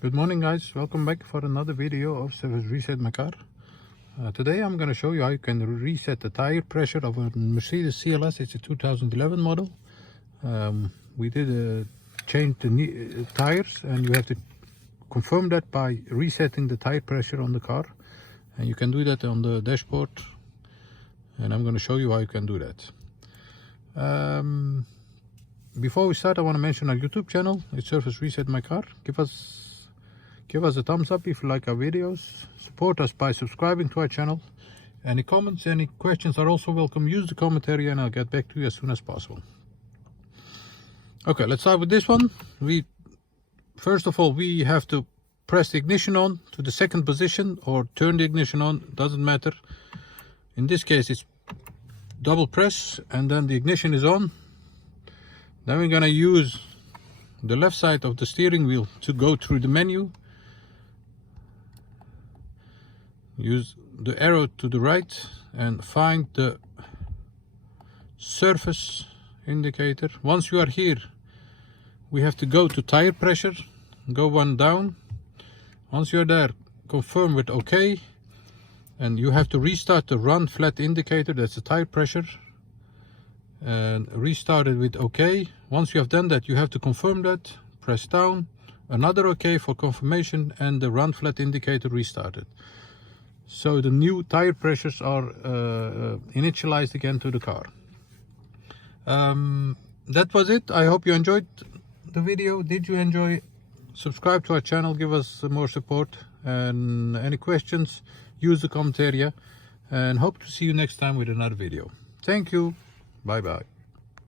Good morning guys, welcome back for another video of Service Reset My Car. Today I'm going to show you how you can reset the tire pressure of a Mercedes CLS. It's a 2011 model. We did change the tires, and you have to confirm that by resetting the tire pressure on the car. And you can do that on the dashboard, and I'm going to show you how you can do that. Before we start, I want to mention our YouTube channel. It's Service Reset My Car. Give us a thumbs up if you like our videos. Support us by subscribing to our channel. Any comments, any questions are also welcome. Use the comment area and I'll get back to you as soon as possible. Okay, let's start with this one. First of all, we have to press the ignition on to the second position or turn the ignition on, doesn't matter. In this case, it's double press and then the ignition is on. Then we're gonna use the left side of the steering wheel to go through the menu. Use the arrow to the right and find the surface indicator. Once you are here, we have to go to tire pressure, go one down. Once you're there, confirm with OK, and you have to restart the run flat indicator, that's the tire pressure, and restart it with OK. Once you have done that, you have to confirm that, press down, another OK for confirmation, and the run flat indicator restarted. So the new tire pressures are initialized again to the car. That was it. I hope you enjoyed the video. Did you enjoy? Subscribe to our channel, give us more support, and any questions, use the comment area, and hope to see you next time with another video. Thank you. Bye bye.